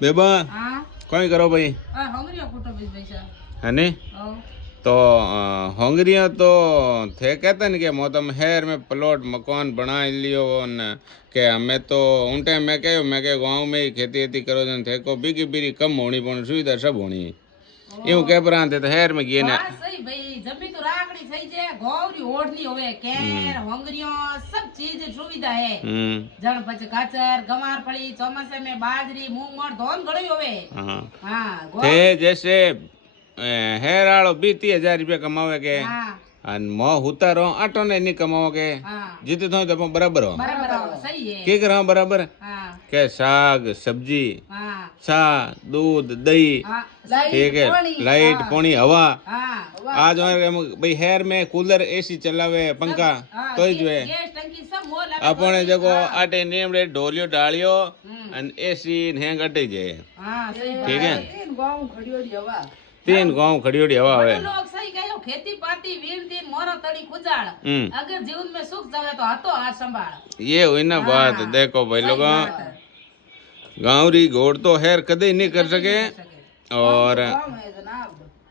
बेबा हाँ कोई करो भाई हंगरिया कुटो बीस पैसा है नी तो होंगरिया तो थे कहते न कि मोतम हेर में प्लॉट मकान बना लियो न के हमें तो उन टाइम मैं कहो गांव में ही खेती वेती करो जन थे को बिकी बिरी कम होनी पण सुविधा सब होनी यूं कह पर आते तो हेर में गए ने सही भाई जमी तो राखड़ी सही जे गोवरी ओढ़नी होवे केर होंगरियो सब चीज सुविधा है जण पछ काचर गमार पड़ी चौमासे में बाजरी मूंग मर धोन गड़ी होवे हां थे जैसे हेर आलो 20,000 रुपया कमावे के अन मो उतारो आटो ने नहीं कमाओगे जीते तो तो बराबर हो सही है के करा बराबर के साग सब्जी सा दूध दही ठीक है लाइट पानी हवा आज भाई हेर में कूलर एसी चलावे पंखा तो ही जो है अपने जगो आटे नीमड़े ढोलियो डालियो अन एसी हेंग अटे जे ठीक है तीन गांव खड़ियोड़ी हवा है लोग सही कहो खेती पाती वीर दिन मोरो तड़ी खुजाड़ अगर जीवन में सुख जावे तो हाथों हाथ संभाल ये हुई ना बात देखो भाई लोग गांव री घोड़ तो हेर कदे नहीं कर सके और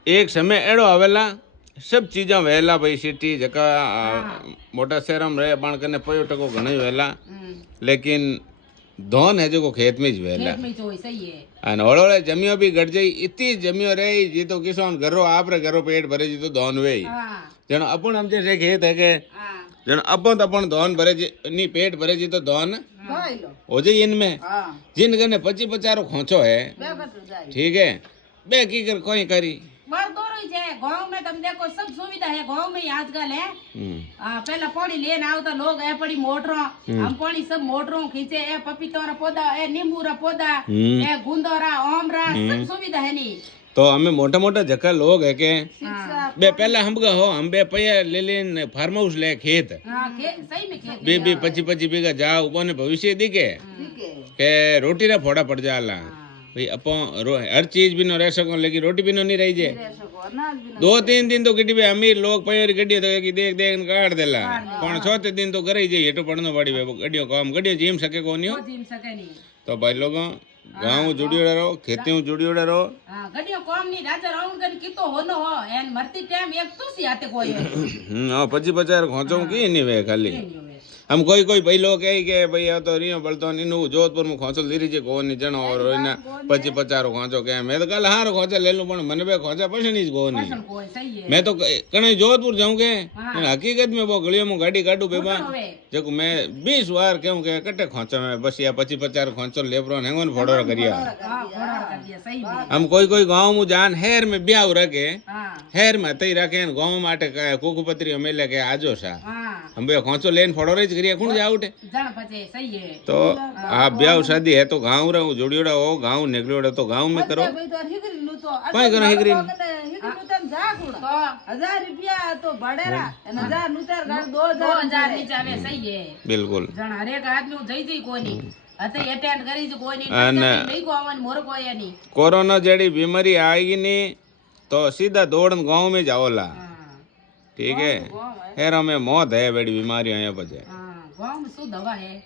एक समय एड़ो आवेला सब चीजा वेला भाई सिटी जका मोटा शहर में रहे बाण कने पर्यटको घणे वेला लेकिन धोन है जो खेत में ज वेला अन ओळोळे जमियो भी घट जाई इतनी जमियो रही जी तो किसान घरो आप रे घरो पेट भरे जी तो धोन वे जण अपन हम जैसे खेत है के जण अपन धोन भरे जी नी पेट भरे जी तो धोन हो जाई इनमें जिन कने 25-50 खोचो है ठीक है बे की कर कोई करी गाँव में तुम देखो सब सुविधा है गाँव में आजकल है पहला पानी लेने आओ तो लोग है पड़ी मोटरों हम पानी सब मोटरों खींचे है पपीता रा पौधा है नींबू रा पौधा है गुंदोरा ओमरा सब सुविधा है नी तो हमें मोटा मोटा जका लोग है के बे पहला हम हो हम बे पैया ले लेन फार्म हाउस ले खेत सही में खेत बे 25 बीघा जाओ ऊपर भविष्य दिखे के रोटी रा फोड़ा पड़ जाला भाई अपन हर चीज भी न रह सको लेकिन रोटी भी नहीं रही जे 2-3 दिन तो गड्डी पे अमीर लोग पैर गड्डी तो देख देख काट देला पण 4 दिन तो करे जे हेटो पड़नो पड़ी गड्डियों काम गड्डियों जीम सके कोनी तो भाई लोगों गांव जुड़ियोड़ा रहो खेती जुड़ियोड़ा रहो गड्डियों काम नहीं राजा राउंड गन कितो होनो हो एन मरती टाइम एक तुसी आते कोई हां 25-50 खोचो की नहीं वे खाली हम कोई भाई लोग कहे कि भाई तो रियो बलतो नीनु जोधपुर में खोचो लीरी जे कोनी जणो और इना 25-50 खोचो के मैं तो कल हार खोचा ले लूं पण मन बे खोचा पसंद ही कोनी मैं तो कने जोधपुर जाऊं के हकीकत में वो गलियों में गाड़ी काडू बेबा जको मैं 20 बार कहूं के कटे खोचा में बस या 25-50 खोचो लेबरो हेंगोन फोड़ो करिया हम कोई गांव में जान हेर में ब्याह रखे हेर में तई रखे गांव माटे कुकुपत्री में लेके आजो सा हम बे खोचो लेन फोड़ो रे करिया कौन जा उठे सही है तो आप ब्याह शादी है तो गांव रे जोड़ियोड़ा हो गांव निकलियोड़ा तो गांव में करो कोई करो हिगरी 1000 रुपया तो बड़ेरा 1000 नुतर 2000 नी जावे सही है बिल्कुल जण हर एक आदमी जई कोनी अते अटेंड करी जो कोनी नहीं को आवन मोर कोई नहीं कोरोना जेडी बीमारी आएगी नी तो सीधा दौड़न गांव में जाओला ठीक है हेर में मौत है बड़ी बीमारियां है बजे गांव में शुद्ध हवा है